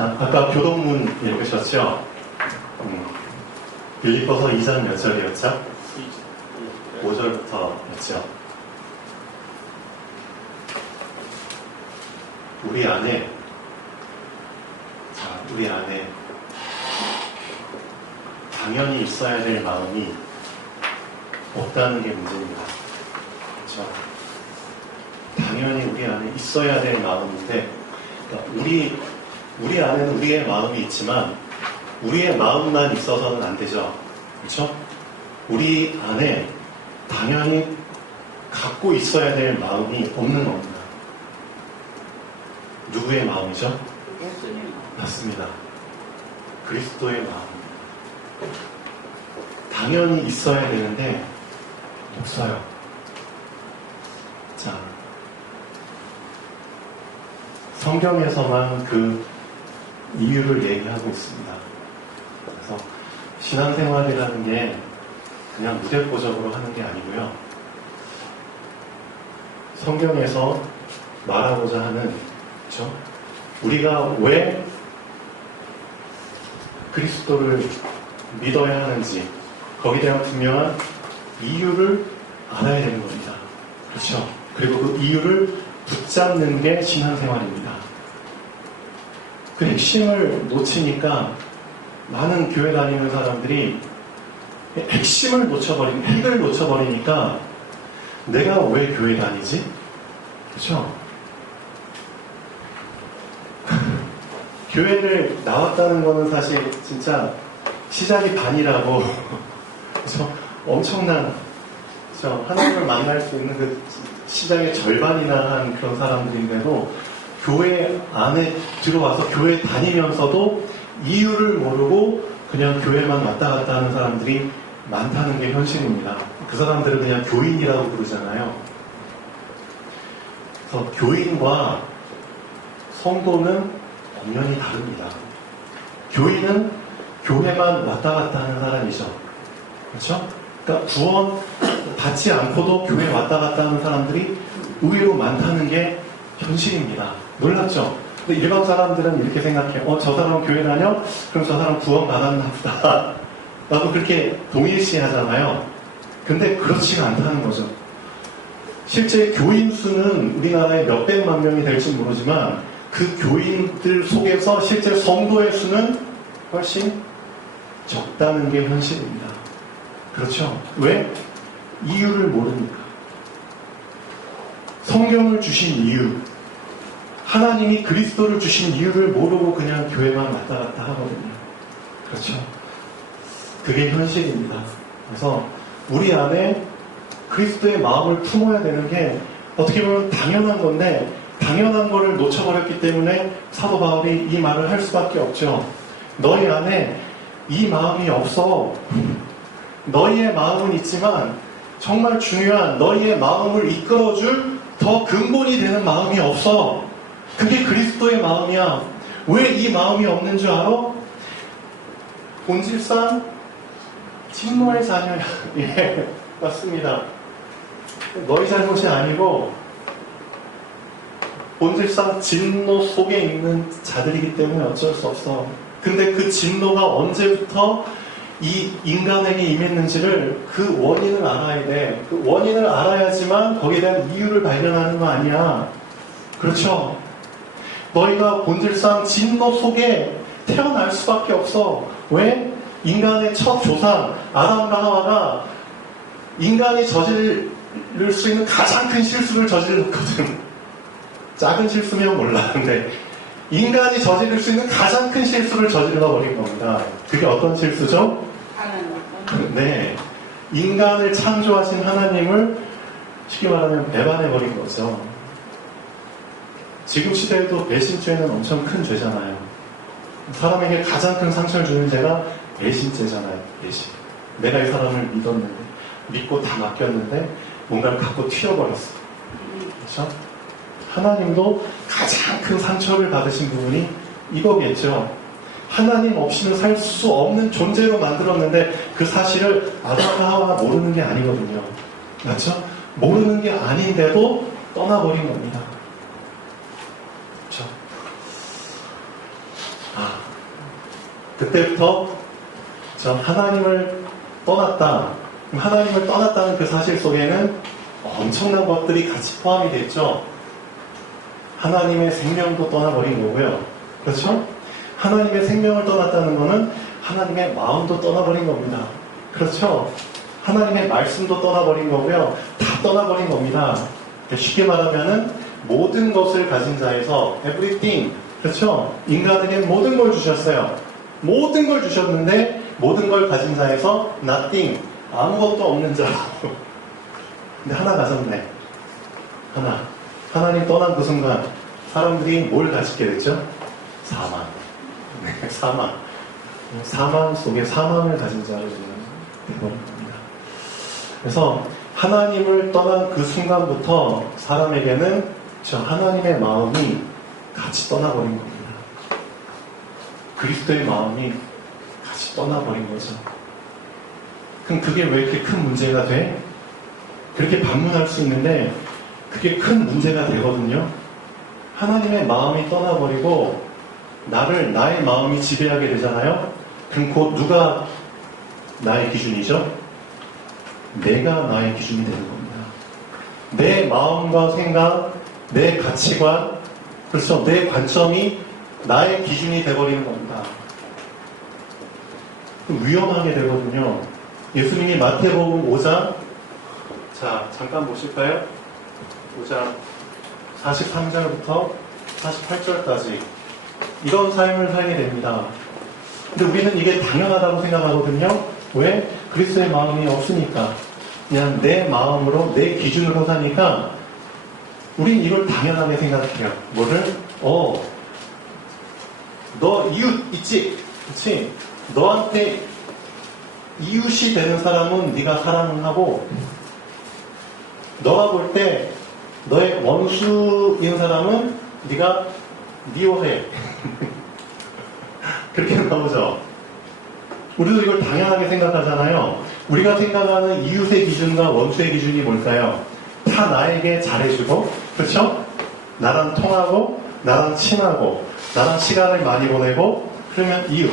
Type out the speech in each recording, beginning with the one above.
자, 아까 교동문 읽으셨죠? 빌립보서 2장 몇 절이었죠? 5절부터였죠. 우리 안에 당연히 있어야 될 마음이 없다는 게 문제입니다. 그렇죠? 당연히 우리 안에 있어야 될 마음인데, 그러니까 우리 안에는 우리의 마음이 있지만 우리의 마음만 있어서는 안 되죠. 그렇죠? 우리 안에 당연히 갖고 있어야 될 마음이 없는 겁니다. 누구의 마음이죠? 맞습니다. 그리스도의 마음. 당연히 있어야 되는데 없어요. 자, 성경에서만 그 이유를 얘기하고 있습니다. 그래서 신앙생활이라는 게 그냥 무대포적으로 하는 게 아니고요. 성경에서 말하고자 하는, 그렇죠? 우리가 왜 그리스도를 믿어야 하는지 거기에 대한 분명한 이유를 알아야 되는 겁니다. 그렇죠? 그리고 그 이유를 붙잡는 게 신앙생활입니다. 그 핵심을 놓치니까 많은 교회 다니는 사람들이 핵심을 놓쳐버리니까, 핵을 놓쳐버리니까 내가 왜 교회 다니지? 그렇죠? 교회를 나왔다는 거는 사실 진짜 시작이 반이라고 그렇죠? 엄청난, 그렇죠? 하나님을 만날 수 있는 그 시작의 절반이나 한 그런 사람들인데도 교회 안에 들어와서 교회 다니면서도 이유를 모르고 그냥 교회만 왔다 갔다 하는 사람들이 많다는 게 현실입니다. 그 사람들은 그냥 교인이라고 부르잖아요. 그래서 교인과 성도는 완전히 다릅니다. 교인은 교회만 왔다 갔다 하는 사람이죠. 그렇죠? 그러니까 구원 받지 않고도 교회 왔다 갔다 하는 사람들이 의외로 많다는 게 현실입니다. 놀랍죠? 근데 일반 사람들은 이렇게 생각해요. 저 사람은 교회 다녀? 그럼 저 사람 구원 받았나 보다. 나도 그렇게 동일시 하잖아요. 근데 그렇지가 않다는 거죠. 실제 교인 수는 우리나라에 몇백만 명이 될지 모르지만 그 교인들 속에서 실제 성도의 수는 훨씬 적다는 게 현실입니다. 그렇죠? 왜? 이유를 모르니까. 성경을 주신 이유, 하나님이 그리스도를 주신 이유를 모르고 그냥 교회만 왔다 갔다 하거든요. 그렇죠? 그게 현실입니다. 그래서 우리 안에 그리스도의 마음을 품어야 되는 게 어떻게 보면 당연한 건데 당연한 거를 놓쳐버렸기 때문에 사도 바울이 이 말을 할 수밖에 없죠. 너희 안에 이 마음이 없어. 너희의 마음은 있지만 정말 중요한 너희의 마음을 이끌어줄 더 근본이 되는 마음이 없어. 그게 그리스도의 마음이야. 왜 이 마음이 없는 줄 알아? 본질상 진노의 자녀야. 예, 맞습니다. 너희 잘못이 아니고 본질상 진노 속에 있는 자들이기 때문에 어쩔 수 없어. 근데 그 진노가 언제부터 이 인간에게 임했는지를 그 원인을 알아야 돼. 그 원인을 알아야지만 거기에 대한 이유를 발견하는 거 아니야. 그렇죠? 너희가 본질상 진노 속에 태어날 수밖에 없어. 왜? 인간의 첫 조상 아담과 하와가 인간이 저지를 수 있는 가장 큰 실수를 저질렀거든. 작은 실수면 몰라. 근데 인간이 저지를 수 있는 가장 큰 실수를 저질러버린 겁니다. 그게 어떤 실수죠? 네, 인간을 창조하신 하나님을 쉽게 말하면 배반해버린 거죠. 지금 시대에도 배신죄는 엄청 큰 죄잖아요. 사람에게 가장 큰 상처를 주는 죄가 배신죄잖아요. 배신. 내가 이 사람을 믿었는데, 믿고 다 맡겼는데 뭔가를 갖고 튀어버렸어. 그렇죠? 하나님도 가장 큰 상처를 받으신 부분이 이거겠죠. 하나님 없이는 살 수 없는 존재로 만들었는데 그 사실을 아담과 하와가 모르는 게 아니거든요. 맞죠? 모르는 게 아닌데도 떠나버린 겁니다. 그렇죠? 그때부터 전 하나님을 떠났다. 하나님을 떠났다는 그 사실 속에는 엄청난 것들이 같이 포함이 됐죠. 하나님의 생명도 떠나버린 거고요. 그렇죠? 하나님의 생명을 떠났다는 것은 하나님의 마음도 떠나버린 겁니다. 그렇죠? 하나님의 말씀도 떠나버린 거고요. 다 떠나버린 겁니다. 쉽게 말하면은 모든 것을 가진 자에서 everything, 그렇죠? 인간에게 모든 걸 주셨어요. 모든 걸 주셨는데 모든 걸 가진 자에서 nothing, 아무것도 없는 자. 근데 하나 가졌네. 하나님 떠난 그 순간 사람들이 뭘 가지게 됐죠? 사망. 네, 사망 속에 사망을 가진 자를 되는 겁니다. 그래서 하나님을 떠난 그 순간부터 사람에게는 저 하나님의 마음이 같이 떠나버린 겁니다. 그리스도의 마음이 같이 떠나버린 거죠. 그럼 그게 왜 이렇게 큰 문제가 돼? 그렇게 반문할 수 있는데 그게 큰 문제가 되거든요. 하나님의 마음이 떠나버리고 나의 마음이 지배하게 되잖아요. 그럼 곧 누가 나의 기준이죠? 내가 나의 기준이 되는 겁니다. 내 마음과 생각, 내 가치관, 그렇죠? 내 관점이 나의 기준이 되어버리는 겁니다. 위험하게 되거든요. 예수님이 마태복음 5장, 자, 잠깐 보실까요? 5장 43절부터 48절까지 이런 삶을 살게 됩니다. 근데 우리는 이게 당연하다고 생각하거든요. 왜? 그리스도의 마음이 없으니까. 그냥 내 마음으로, 내 기준으로 사니까 우린 이걸 당연하게 생각해요. 뭐를? 너 이웃 있지? 그치? 너한테 이웃이 되는 사람은 네가 사랑을 하고 너가 볼 때 너의 원수인 사람은 네가 미워해. 그렇게 나오죠. 우리도 이걸 당연하게 생각하잖아요. 우리가 생각하는 이웃의 기준과 원수의 기준이 뭘까요? 다 나에게 잘해주고, 그렇죠? 나랑 통하고, 나랑 친하고, 나랑 시간을 많이 보내고, 그러면 이웃.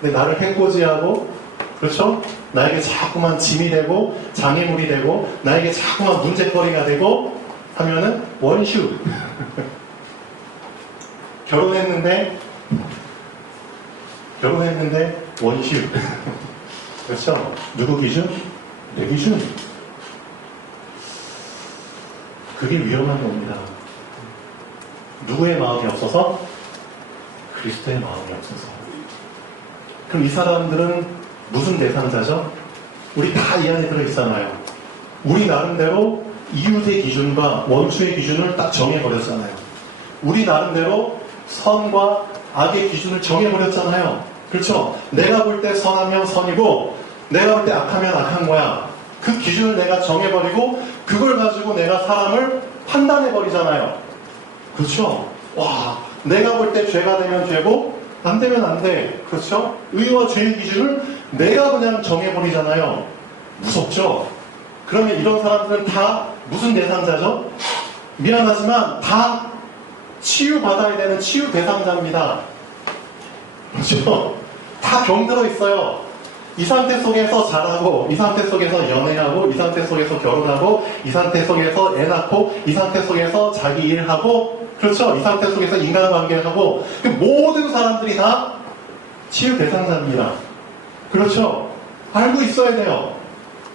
근데 나를 해코지하고, 그렇죠? 나에게 자꾸만 짐이 되고, 장애물이 되고, 나에게 자꾸만 문제거리가 되고, 하면은 원슈. 결혼했는데 원슈. 그렇죠? 누구 기준? 내 기준. 그게 위험한 겁니다. 누구의 마음이 없어서? 그리스도의 마음이 없어서. 그럼 이 사람들은 무슨 대상자죠? 우리 다 이 안에 들어있잖아요. 우리 나름대로 이웃의 기준과 원수의 기준을 딱 정해버렸잖아요. 우리 나름대로 선과 악의 기준을 정해버렸잖아요. 그렇죠? 내가 볼 때 선하면 선이고 내가 볼 때 악하면 악한 거야. 그 기준을 내가 정해버리고 그걸 가지고 내가 사람을 판단해버리잖아요. 그렇죠? 와, 내가 볼 때 죄가 되면 죄고 안 되면 안 돼. 그렇죠? 의와 죄의 기준을 내가 그냥 정해버리잖아요. 무섭죠? 그러면 이런 사람들은 다 무슨 대상자죠? 미안하지만 다 치유받아야 되는 치유 대상자입니다. 그렇죠? 다 병들어 있어요. 이 상태 속에서 자라고, 이 상태 속에서 연애하고, 이 상태 속에서 결혼하고, 이 상태 속에서 애 낳고, 이 상태 속에서 자기 일하고, 그렇죠? 이 상태 속에서 인간관계를 하고, 모든 사람들이 다 치유 대상자입니다. 그렇죠? 알고 있어야 돼요.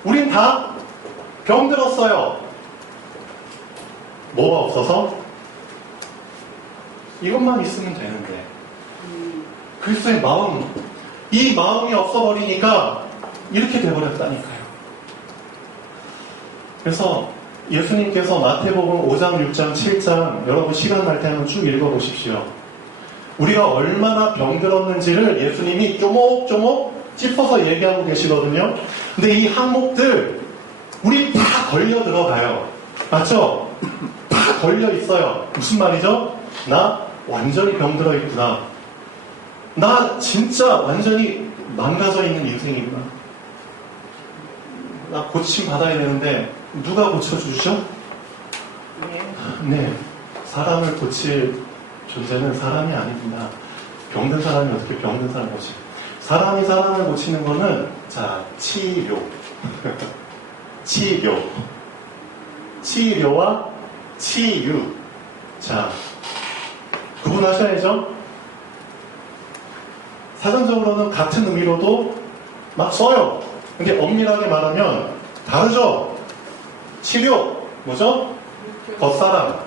우린 다 병들었어요. 뭐가 없어서? 이것만 있으면 되는데. 그리스도의 마음, 이 마음이 없어버리니까 이렇게 돼버렸다니까요. 그래서 예수님께서 마태복음 5장, 6장, 7장 여러분 시간 날 때 한번 쭉 읽어보십시오. 우리가 얼마나 병들었는지를 예수님이 쪼목쪼목 짚어서 얘기하고 계시거든요. 근데 이 항목들 우리 다 걸려 들어가요. 맞죠? 다 걸려 있어요. 무슨 말이죠? 나 완전히 병들어 있구나. 나 진짜 완전히 망가져 있는 인생이구나. 나 고침 받아야 되는데 누가 고쳐주죠? 네. 사람을 고칠 존재는 사람이 아닙니다. 병든 사람이 어떻게 병든 사람을 고치? 사람이 사람을 고치는 거는, 자, 치료. 치료. 치료와 치유. 자, 구분하셔야죠. 사전적으로는 같은 의미로도 막 써요. 근데 엄밀하게 말하면 다르죠. 치료, 뭐죠? 겉사람.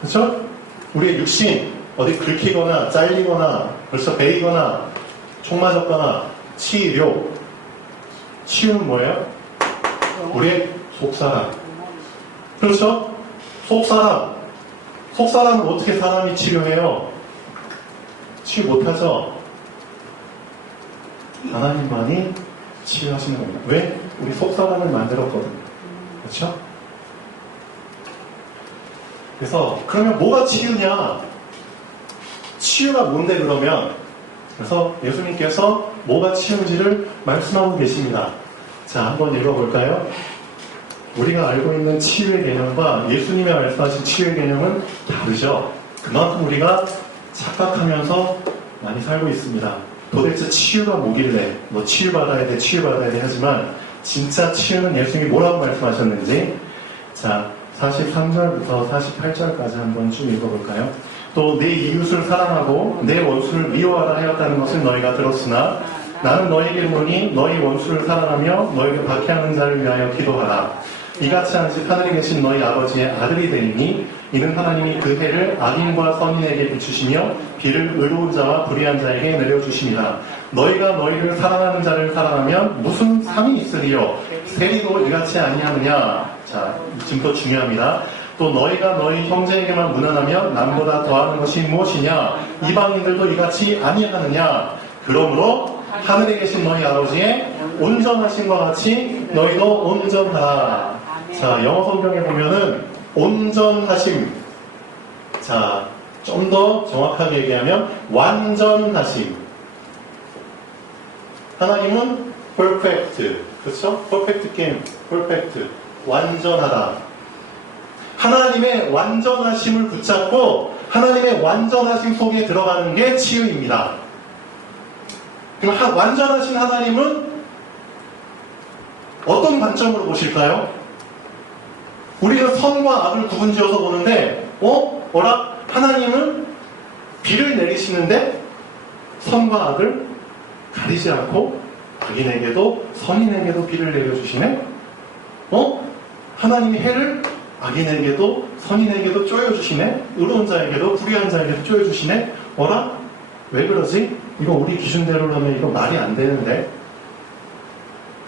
그렇죠? 우리의 육신, 어디 긁히거나 잘리거나 벌써 베이거나 총 맞았거나 치료. 치유는 뭐예요? 우리의 속사람. 그렇죠? 속사람. 속사람을 어떻게 사람이 치료해요? 치유 못하죠? 하나님만이 치유하시는 겁니다. 왜? 우리 속사람을 만들었거든요. 그렇죠? 그래서 그러면 뭐가 치유냐? 치유가 뭔데 그러면? 그래서 예수님께서 뭐가 치유인지를 말씀하고 계십니다. 자, 한번 읽어볼까요? 우리가 알고 있는 치유의 개념과 예수님이 말씀하신 치유의 개념은 다르죠. 그만큼 우리가 착각하면서 많이 살고 있습니다. 도대체 치유가 뭐길래 뭐 치유받아야 돼 치유받아야 돼 하지만 진짜 치유는 예수님이 뭐라고 말씀하셨는지, 자 43절부터 48절까지 한번 쭉 읽어볼까요? 또 내 이웃을 사랑하고 내 원수를 미워하라 하였다는 것을 너희가 들었으나 나는 너희에게 이르노니 너희 원수를 사랑하며 너희를 박해하는 자를 위하여 기도하라. 이같이 한즉 하늘에 계신 너희 아버지의 아들이 되리니 이는 하나님이 그 해를 악인과 선인에게 비추시며 비를 의로운 자와 불의한 자에게 내려주십니다. 너희가 너희를 사랑하는 자를 사랑하면 무슨 상이 있으리요? 세리도 이같이 아니하느냐? 자, 지금부터 중요합니다. 또 너희가 너희 형제에게만 무난하면 남보다 더하는 것이 무엇이냐? 이방인들도 이같이 아니하느냐? 그러므로 하늘에 계신 너희 아버지의 온전하심과 같이 너희도 온전하라. 자, 영어 성경에 보면은 온전하심. 자, 좀 더 정확하게 얘기하면 완전하심. 하나님은 perfect. 그렇죠? perfect game. perfect. 완전하다. 하나님의 완전하심을 붙잡고 하나님의 완전하심 속에 들어가는 게 치유입니다. 그럼 완전하신 하나님은 어떤 관점으로 보실까요? 우리는 선과 악을 구분지어서 보는데, 뭐라? 하나님은 비를 내리시는데 선과 악을 가리지 않고 악인에게도 선인에게도 비를 내려주시네? 하나님이 해를 악인에게도 선인에게도 쪼여주시네? 의로운 자에게도 불의한 자에게도 쪼여주시네? 뭐라? 왜 그러지? 이거 우리 기준대로라면 이거 말이 안 되는데.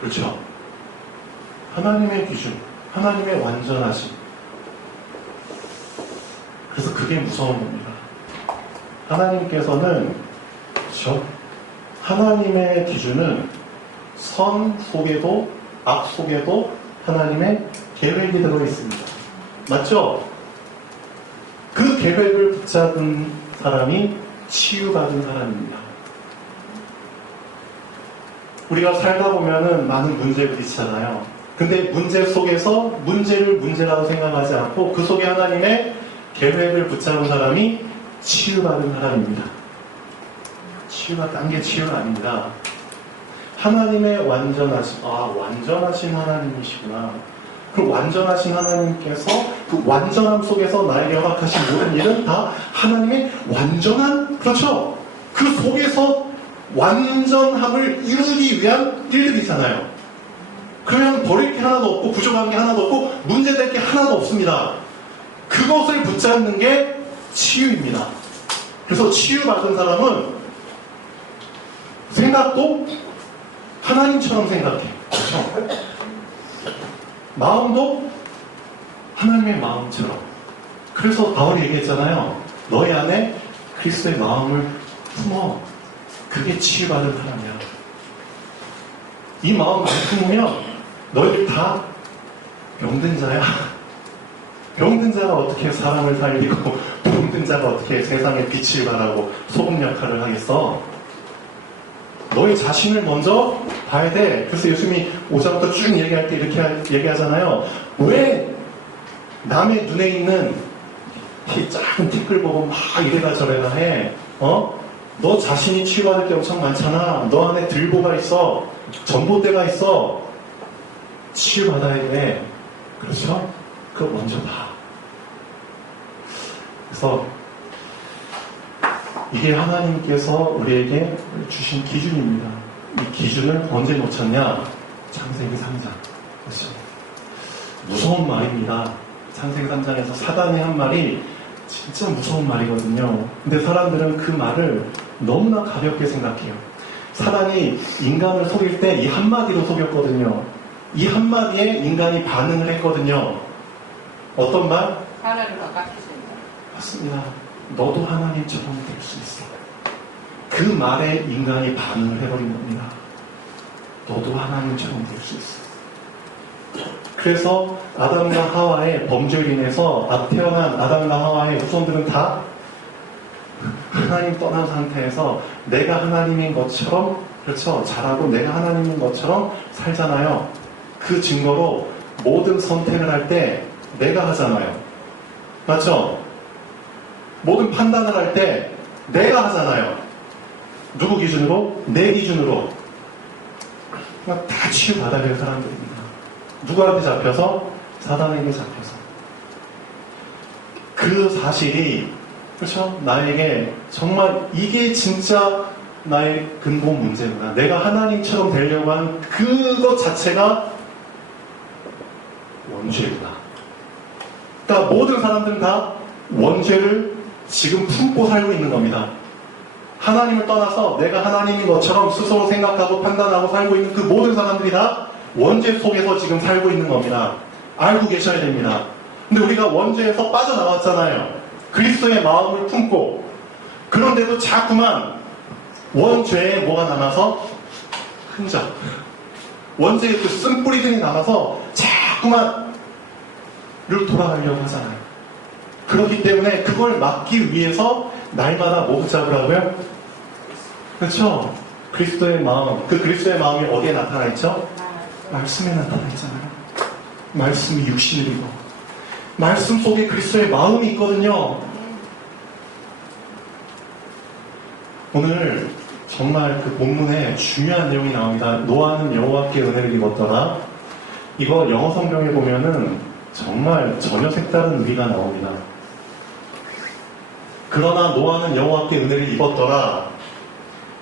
그렇죠? 하나님의 기준, 하나님의 완전하심. 그래서 그게 무서운 겁니다. 하나님께서는, 그렇죠? 하나님의 기준은 선 속에도 악 속에도 하나님의 계획이 들어있습니다. 맞죠? 그 계획을 붙잡은 사람이 치유받은 사람입니다. 우리가 살다 보면은 많은 문제를 부딪히잖아요. 근데 문제 속에서 문제를 문제라고 생각하지 않고 그 속에 하나님의 계획을 붙잡은 사람이 치유받은 사람입니다. 치유가 딴 게 치유가 아닙니다. 하나님의 완전하신 하나님이시구나. 그 완전하신 하나님께서 그 완전함 속에서 나에게 허락하신 모든 일은 다 하나님의 완전한, 그렇죠? 그 속에서 완전함을 이루기 위한 일들이잖아요. 그러면 버릴 게 하나도 없고 부족한 게 하나도 없고 문제될 게 하나도 없습니다. 그것을 붙잡는 게 치유입니다. 그래서 치유받은 사람은 생각도 하나님처럼 생각해. 그렇죠? 마음도 하나님의 마음처럼. 그래서 바울이 얘기했잖아요. 너희 안에 그리스도의 마음을 품어. 그게 치유받은 사람이야. 이 마음 안 품으면 너희들 다 병든 자야. 병든 자가 어떻게 사람을 살리고 병든 자가 어떻게 세상에 빛을 발하고 소금 역할을 하겠어? 너희 자신을 먼저 봐야 돼. 그래서 예수님이 5장부터 쭉 얘기할 때 이렇게 얘기하잖아요. 왜 남의 눈에 있는 이 작은 티끌 보고 막 이래가 저래가 해? 너 자신이 치유받을 게 엄청 많잖아. 너 안에 들보가 있어. 전봇대가 있어. 치유받아야 돼. 그렇죠? 그거 먼저 봐. 그래서 이게 하나님께서 우리에게 주신 기준입니다. 이 기준을 언제 놓쳤냐? 창세기 3장. 그렇죠? 무서운 말입니다. 창세기 3장에서 사단이 한 말이 진짜 무서운 말이거든요. 근데 사람들은 그 말을 너무나 가볍게 생각해요. 사단이 인간을 속일 때 이 한마디로 속였거든요. 이 한마디에 인간이 반응을 했거든요. 어떤 말? 하나님과 같으신다. 맞습니다. 너도 하나님처럼 될 수 있어. 그 말에 인간이 반응을 해버린 겁니다. 너도 하나님처럼 될 수 있어. 그래서 아담과 하와의 범죄로 인해서 태어난 아담과 하와의 후손들은 다 하나님 떠난 상태에서 내가 하나님인 것처럼, 그렇죠, 잘하고 내가 하나님인 것처럼 살잖아요. 그 증거로 모든 선택을 할 때 내가 하잖아요. 맞죠? 모든 판단을 할 때 내가 하잖아요. 누구 기준으로? 내 기준으로. 다 치유받아야 될 사람들입니다. 누구한테 잡혀서? 사단에게 잡혀서. 그 사실이, 그렇죠? 나에게 정말 이게 진짜 나의 근본 문제구나. 내가 하나님처럼 되려고 하는 그것 자체가 원죄구나. 그러니까 모든 사람들은 다 원죄를 지금 품고 살고 있는 겁니다. 하나님을 떠나서 내가 하나님인 것처럼 스스로 생각하고 판단하고 살고 있는 그 모든 사람들이 다 원죄 속에서 지금 살고 있는 겁니다. 알고 계셔야 됩니다. 근데 우리가 원죄에서 빠져나왔잖아요. 그리스도의 마음을 품고. 그런데도 자꾸만 원죄에 뭐가 남아서? 흔적. 원죄의 그 쓴뿌리들이 남아서 자꾸만 를 돌아가려고 하잖아요. 그렇기 때문에 그걸 막기 위해서 날마다 뭐 붙잡으라고요? 그렇죠? 그리스도의 마음. 그 그리스도의 마음이 어디에 나타나 있죠? 말씀에 나타나 있잖아요. 말씀이 육신을 입어. 말씀 속에 그리스도의 마음이 있거든요. 오늘 정말 그 본문에 중요한 내용이 나옵니다. 노아는 여호와께 은혜를 입었더라. 이거 영어 성경에 보면은 정말 전혀 색다른 의미가 나옵니다. 그러나 노아는 여호와께 은혜를 입었더라.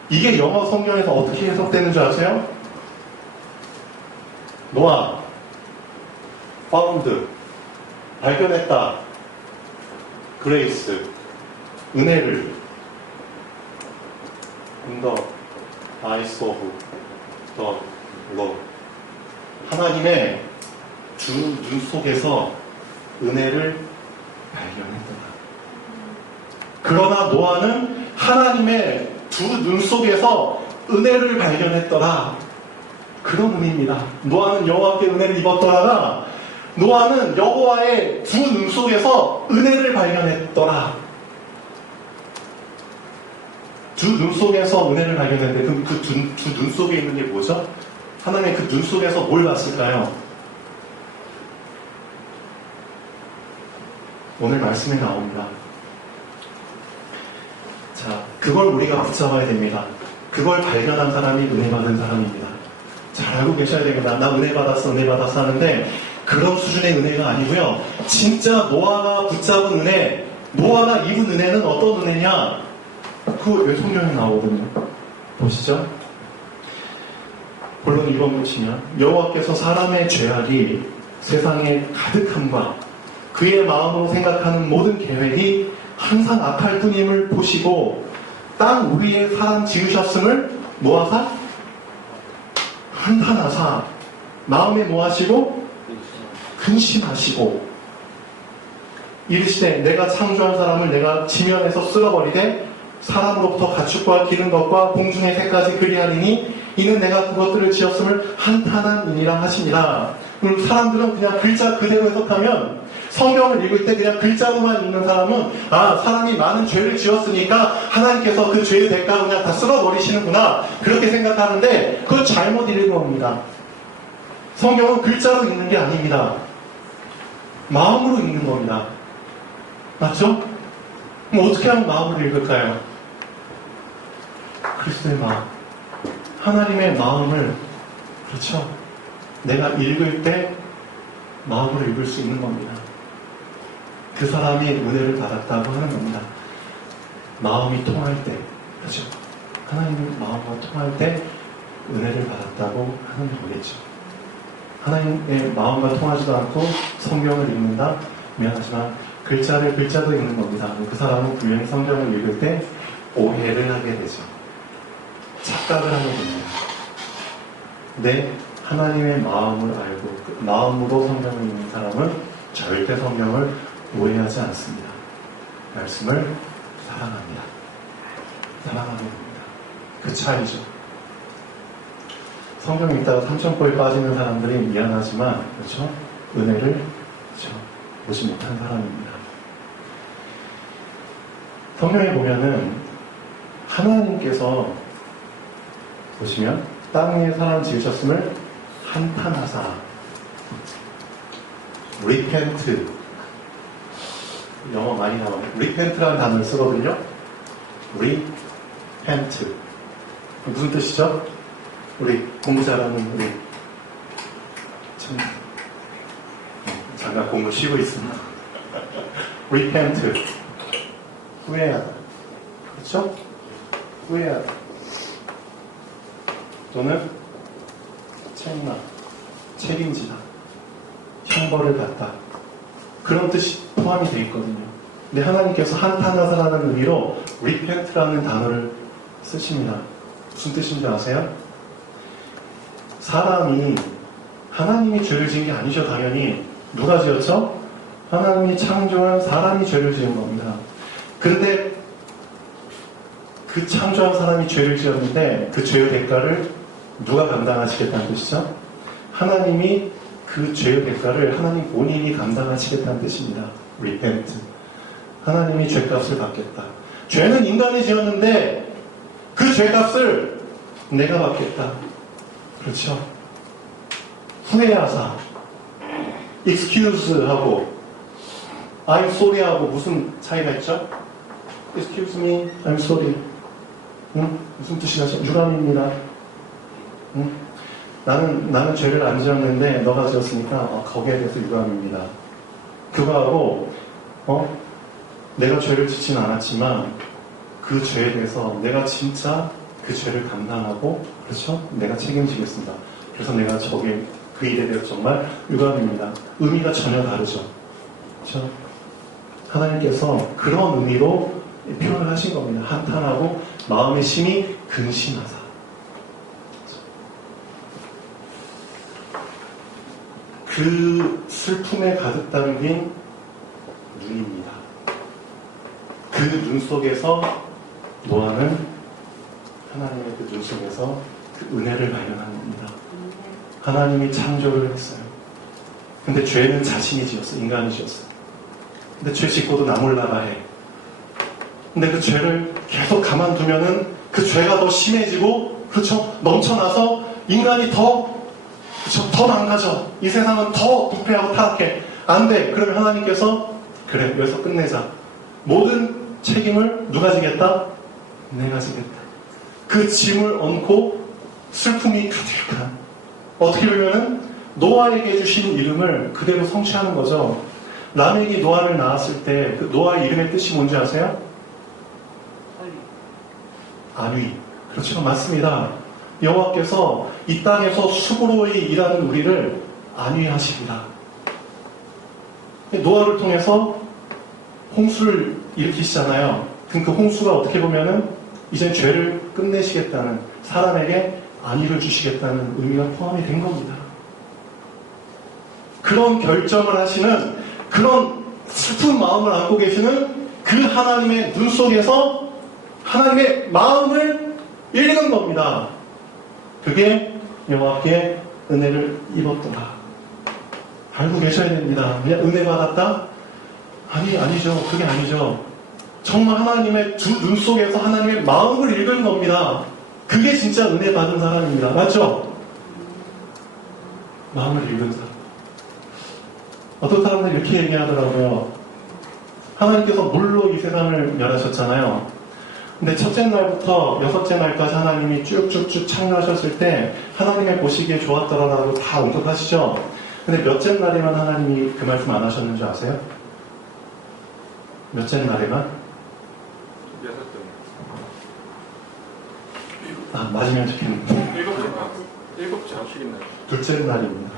이게 영어 성경에서 어떻게 해석되는 줄 아세요? 노아, found, 발견했다. grace, 은혜를 in the eyes of the Lord. 하나님의 두 눈 속에서 은혜를 발견했더라. 그러나 노아는 하나님의 두 눈 속에서 은혜를 발견했더라. 그런 의미입니다. 노아는 여호와께 은혜를 입었더라가 노아는 여호와의 두 눈 속에서 은혜를 발견했더라. 두 눈 속에서 은혜를 발견했는데 그럼 그 두 눈 속에 있는 게 뭐죠? 하나님의 그 눈 속에서 뭘 봤을까요? 오늘 말씀에 나옵니다. 자, 그걸 우리가 붙잡아야 됩니다. 그걸 발견한 사람이 은혜 받은 사람입니다. 잘 알고 계셔야 됩니다. 나 은혜 받았어 하는데 그런 수준의 은혜가 아니고요. 진짜 노아가 붙잡은 은혜, 노아가 입은 은혜는 어떤 은혜냐? 그 성경에 나오거든요. 보시죠. 본론 1번 보시면 여호와께서 사람의 죄악이 세상에 가득함과 그의 마음으로 생각하는 모든 계획이 항상 악할 뿐임을 보시고 땅 위에 사람 지으셨음을 노아사 한탄하사 마음에 뭐하시고 근심하시고 이르시되 내가 창조한 사람을 내가 지면에서 쓸어버리되 사람으로부터 가축과 기른 것과 공중의 새까지 그리하리니 이는 내가 그것들을 지었음을 한탄한이니라 하십니다. 그럼 사람들은 그냥 글자 그대로 해석하면 성경을 읽을 때 그냥 글자로만 읽는 사람은 사람이 많은 죄를 지었으니까 하나님께서 그 죄의 대가로 그냥 다 쓸어버리시는구나 그렇게 생각하는데 그건 잘못 읽은 겁니다. 성경은 글자로 읽는 게 아닙니다. 마음으로 읽는 겁니다. 맞죠? 그럼 어떻게 하면 마음으로 읽을까요? 그리스도의 마음. 하나님의 마음을, 그렇죠? 내가 읽을 때 마음으로 읽을 수 있는 겁니다. 그 사람이 은혜를 받았다고 하는 겁니다. 마음이 통할 때, 그렇죠? 하나님의 마음과 통할 때 은혜를 받았다고 하는 거겠죠. 하나님의 마음과 통하지도 않고 성경을 읽는다? 미안하지만 글자도 읽는 겁니다. 그 사람은 분명히 성경을 읽을 때 오해를 하게 되죠. 착각을 하게 됩니다. 내 하나님의 마음을 알고 그 마음으로 성경을 읽는 사람은 절대 성경을 오해하지 않습니다. 말씀을 사랑합니다. 사랑하게 됩니다. 그 차이죠. 성경 읽다가 삼천포에 빠지는 사람들이 미안하지만, 그렇죠? 은혜를, 그렇죠? 보지 못한 사람입니다. 성경에 보면은 하나님께서 보시면 땅 위에 사람 지으셨음을 한탄하사, repent, 영어 많이 나와요. repent라는 단어를 쓰거든요. repent. 무슨 뜻이죠? 우리 공부 잘하는 우리 참 잠깐 공부 쉬고 있습니다. repent, 후회하다. 그렇죠? 후회하다. 또는 책임지다. 형벌을 받다. 그런 뜻이 포함이 되어 있거든요. 근데 하나님께서 한탄하사라는 의미로 repent라는 단어를 쓰십니다. 무슨 뜻인지 아세요? 사람이, 하나님이 죄를 지은 게 아니죠, 당연히. 누가 지었죠? 하나님이 창조한 사람이 죄를 지은 겁니다. 근데 그 창조한 사람이 죄를 지었는데 그 죄의 대가를 누가 감당하시겠다는 뜻이죠? 하나님이 그 죄의 대가를 하나님 본인이 감당하시겠다는 뜻입니다. repent. 하나님이 죄값을 받겠다. 죄는 인간이 지었는데 그 죄값을 내가 받겠다. 그렇죠? 후회하사, excuse 하고 I'm sorry 하고 무슨 차이가 있죠? excuse me, I'm sorry. 응? 무슨 뜻이냐죠? 유감입니다. 응? 나는 죄를 안 지었는데 너가 지었으니까 거기에 대해서 유감입니다. 그거하고 내가 죄를 짓진 않았지만 그 죄에 대해서 내가 진짜 그 죄를 감당하고, 그렇죠? 내가 책임지겠습니다. 그래서 내가 그 일에 대해서 정말 유감입니다. 의미가 전혀 다르죠. 그렇죠? 하나님께서 그런 의미로 표현을 하신 겁니다. 한탄하고 마음의 심히 근심하사. 그 슬픔에 가득 담긴 눈입니다. 그 눈 속에서 노아는 하나님의 그 눈 속에서 그 은혜를 발견한 겁니다. 하나님이 창조를 했어요. 근데 죄는 자신이 지었어. 인간이 지었어. 근데 죄 짓고도 나 몰라라 해. 근데 그 죄를 계속 가만두면은 그 죄가 더 심해지고, 그렇죠? 넘쳐나서 인간이 더 망가져. 이 세상은 더 부패하고 타락해. 안 돼. 그러면 하나님께서 그래, 여기서 끝내자. 모든 책임을 누가 지겠다? 내가 지겠다. 그 짐을 얹고 슬픔이 가득한, 어떻게 보면은 노아에게 주신 이름을 그대로 성취하는 거죠. 라멕이 노아를 낳았을 때 그 노아의 이름의 뜻이 뭔지 아세요? 안위. 그렇죠. 맞습니다. 여호와께서 이 땅에서 수고로이 일하는 우리를 안위하십니다. 노아를 통해서 홍수를 일으키시잖아요. 그럼 그 홍수가 어떻게 보면은 이제 죄를 끝내시겠다는, 사람에게 안위를 주시겠다는 의미가 포함이 된 겁니다. 그런 결정을 하시는, 그런 슬픈 마음을 안고 계시는 그 하나님의 눈 속에서 하나님의 마음을 읽는 겁니다. 그게 여호와께 은혜를 입었더라. 알고 계셔야 됩니다. 그냥 은혜 받았다? 아니죠. 그게 아니죠. 정말 하나님의 눈 속에서 하나님의 마음을 읽은 겁니다. 그게 진짜 은혜 받은 사람입니다. 맞죠? 마음을 읽은 사람. 어떤 사람들이 이렇게 얘기하더라고요. 하나님께서 물로 이 세상을 멸하셨잖아요. 근데 첫째 날부터 여섯째 날까지 하나님이 쭉쭉쭉 창조하셨을 때 하나님의 보시기에 좋았더라라고 다 언급하시죠. 근데 몇째 날에만 하나님이 그 말씀 안 하셨는 줄 아세요? 몇째 날에만? 아, 맞으면 좋겠는데. 일곱째 하시긴 날. 둘째 날입니다.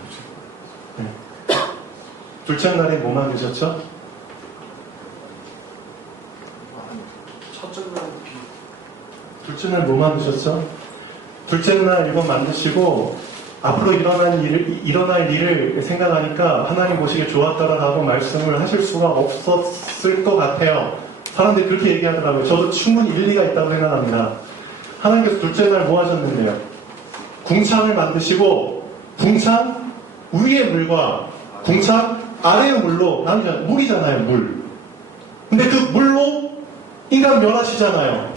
네. 둘째 날에 뭐 만드셨죠? 첫째 날은 둘째 날 뭐 만드셨죠? 둘째 날 이거 만드시고 앞으로 일어날 일을 생각하니까 하나님 보시기에 좋았다라고 말씀을 하실 수가 없었을 것 같아요. 사람들이 그렇게 얘기하더라고요. 저도 충분히 일리가 있다고 생각합니다. 하나님께서 둘째 날 뭐 하셨는데요? 궁창을 만드시고 궁창 위의 물과 궁창 아래의 물로 물이잖아요, 물. 근데 그 물로 인간 멸하시잖아요.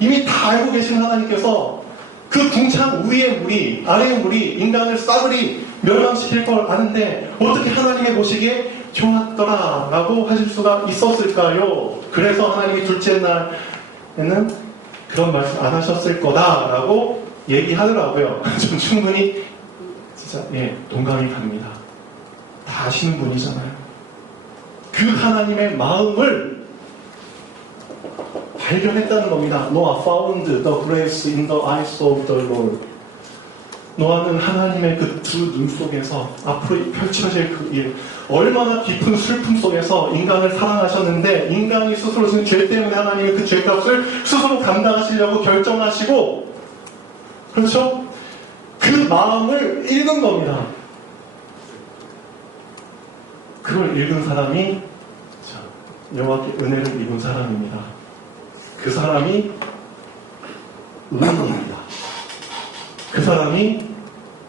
이미 다 알고 계신 하나님께서 그 궁창 위의 물이 아래의 물이 인간을 싸그리 멸망시킬 걸 아는데 어떻게 하나님의 보시기에 좋았더라 라고 하실 수가 있었을까요? 그래서 하나님이 둘째 날에는 그런 말씀 안 하셨을 거다라고 얘기하더라고요. 좀 충분히 진짜 동감이 갑니다. 다 아시는 분이잖아요. 그 하나님의 마음을 발견했다는 겁니다. Noah found the grace in the eyes of the Lord. 노아는 하나님의 그 두 눈 속에서 앞으로 펼쳐질 그 일, 얼마나 깊은 슬픔 속에서 인간을 사랑하셨는데 인간이 스스로 지은 죄 때문에 하나님이 그 죄값을 스스로 감당하시려고 결정하시고, 그렇죠? 그 마음을 읽은 겁니다. 그걸 읽은 사람이 여호와께 은혜를 입은 사람입니다. 그 사람이 의인입니다. 그 사람이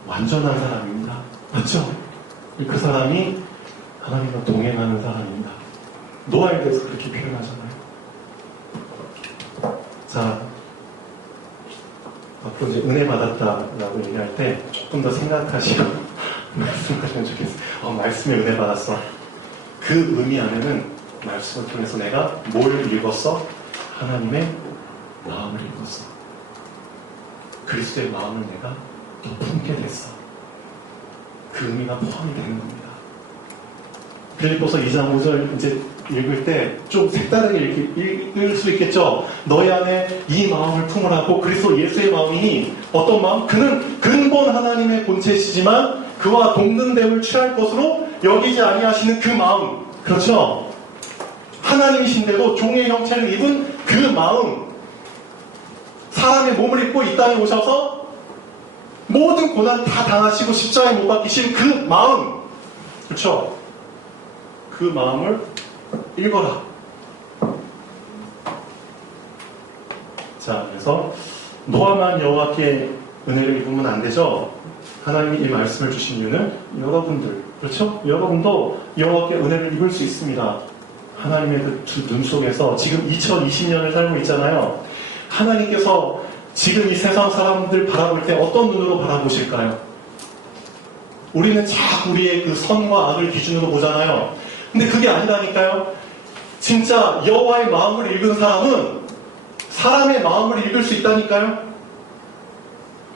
완전한 사람입니다. 맞죠? 그 사람이 하나님과 동행하는 사람입니다. 노아에 대해서 그렇게 표현하잖아요. 자, 앞으로 이제 은혜 받았다라고 얘기할 때 조금 더 생각하시고 말씀하시면 좋겠어요. 말씀에 은혜 받았어. 그 의미 안에는 말씀을 통해서 내가 뭘 읽었어? 하나님의 마음을 읽었어. 그리스도의 마음을 내가 더 품게 됐어. 그 의미가 포함이 되는 겁니다. 빌립보서 2장 5절 이제 읽을 때 좀 색다르게 읽을 수 있겠죠. 너희 안에 이 마음을 품으라고. 그리스도 예수의 마음이니 어떤 마음? 그는 근본 하나님의 본체시지만 그와 동등됨을 취할 것으로 여기지 아니하시는 그 마음. 그렇죠? 하나님이신데도 종의 형체를 입은 그 마음. 사람의 몸을 입고 이 땅에 오셔서 모든 고난 다 당하시고 십자가에 못 박히신 그 마음. 그렇죠? 그 마음을 읽어라. 자, 그래서 노아만 여호와께 은혜를 입으면 안 되죠. 하나님이 이 말씀을 주신 이유는 여러분들, 그렇죠? 여러분도 여호와께 은혜를 입을 수 있습니다. 하나님의 그 두 눈 속에서 지금 2020년을 살고 있잖아요. 하나님께서 지금 이 세상 사람들 바라볼 때 어떤 눈으로 바라보실까요? 우리는 자꾸 우리의 그 선과 악을 기준으로 보잖아요. 근데 그게 아니라니까요. 진짜 여호와의 마음을 읽은 사람은 사람의 마음을 읽을 수 있다니까요.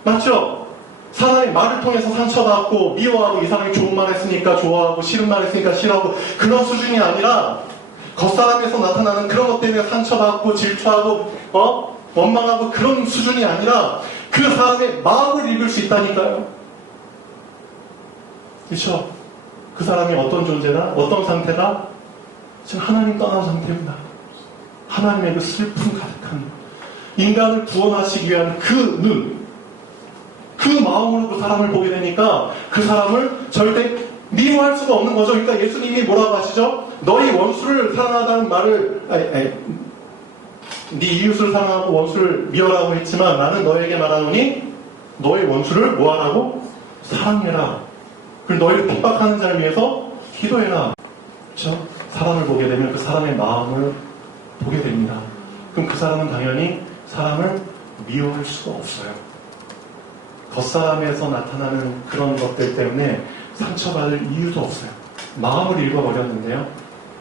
맞죠? 사람의 말을 통해서 상처받고 미워하고 이 사람이 좋은 말 했으니까 좋아하고 싫은 말 했으니까 싫어하고 그런 수준이 아니라 겉사람에서 나타나는 그런 것 때문에 상처받고 질투하고 원망하고 그런 수준이 아니라 그 사람의 마음을 읽을 수 있다니까요. 그렇죠? 그 사람이 어떤 존재나 어떤 상태가 지금 하나님 떠난 상태입니다. 하나님의 그 슬픔 가득한 인간을 구원하시기 위한 그 눈, 그 마음으로 그 사람을 보게 되니까 그 사람을 절대 미워할 수가 없는 거죠. 그러니까 예수님이 뭐라고 하시죠? 너희 원수를 사랑하다는 말을 네 이웃을 사랑하고 원수를 미워라고 했지만 나는 너에게 말하노니 너의 원수를 뭐하라고? 사랑해라. 그리고 너희를 핍박하는 자를 위해서 기도해라. 그렇죠? 사람을 보게 되면 그 사람의 마음을 보게 됩니다. 그럼 그 사람은 당연히 사람을 미워할 수가 없어요. 겉사람에서 나타나는 그런 것들 때문에 상처받을 이유도 없어요. 마음을 읽어버렸는데요.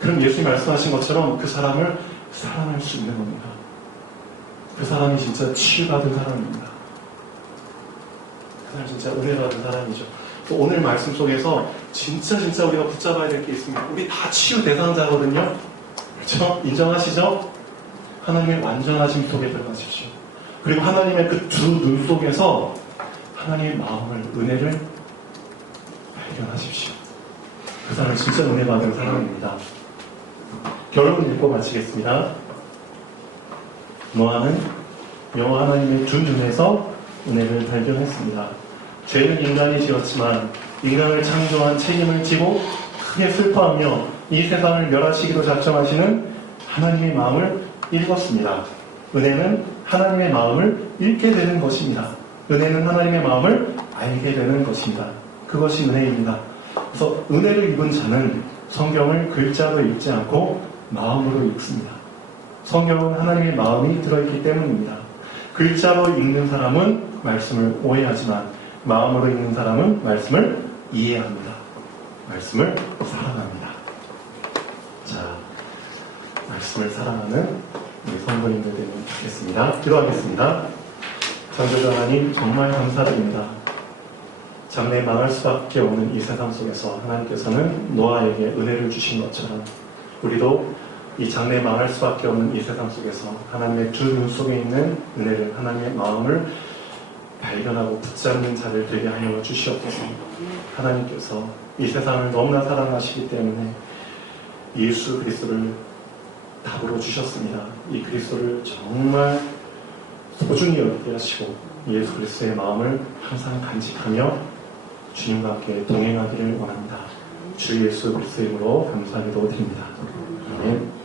그럼 예수님이 말씀하신 것처럼 그 사람을 사랑할 수 있는 겁니다. 그 사람이 진짜 치유받은 사람입니다. 그 사람 진짜 은혜받은 사람이죠. 또 오늘 말씀 속에서 진짜 우리가 붙잡아야 될 게 있습니다. 우리 다 치유 대상자거든요. 그렇죠? 인정하시죠? 하나님의 완전하심 속에 들어가십시오. 그리고 하나님의 그 두 눈 속에서 하나님의 마음을, 은혜를 발견하십시오. 그 사람은 진짜 은혜받은 사람입니다. 결론 읽고 마치겠습니다. 노아는 여호와 하나님의 두 눈에서 은혜를 발견했습니다. 죄는 인간이 지었지만 인간을 창조한 책임을 지고 크게 슬퍼하며 이 세상을 멸하시기로 작정하시는 하나님의 마음을 읽었습니다. 은혜는 하나님의 마음을 읽게 되는 것입니다. 은혜는 하나님의 마음을 알게 되는 것입니다. 그것이 은혜입니다. 그래서 은혜를 입은 자는 성경을 글자로 읽지 않고 마음으로 읽습니다. 성경은 하나님의 마음이 들어있기 때문입니다. 글자로 읽는 사람은 말씀을 오해하지만 마음으로 읽는 사람은 말씀을 이해합니다. 말씀을 사랑합니다. 자, 말씀을 사랑하는 우리 성도님들 되면 좋겠습니다. 기도하겠습니다. 창조주 하나님 정말 감사드립니다. 장래 망할 수밖에 없는 이 세상 속에서 하나님께서는 노아에게 은혜를 주신 것처럼 우리도 이 장래 망할 수밖에 없는 이 세상 속에서 하나님의 두 눈 속에 있는 은혜를, 하나님의 마음을 발견하고 붙잡는 자들 되게 하여 주시옵소서. 하나님께서 이 세상을 너무나 사랑하시기 때문에 예수 그리스도를 답으로 주셨습니다. 이 그리스도를 정말 소중히 여기게 하시고 예수 그리스도의 마음을 항상 간직하며 주님과 함께 동행하기를 원합니다. 주 예수 그리스도의 이름으로 감사기도 드립니다. 아멘.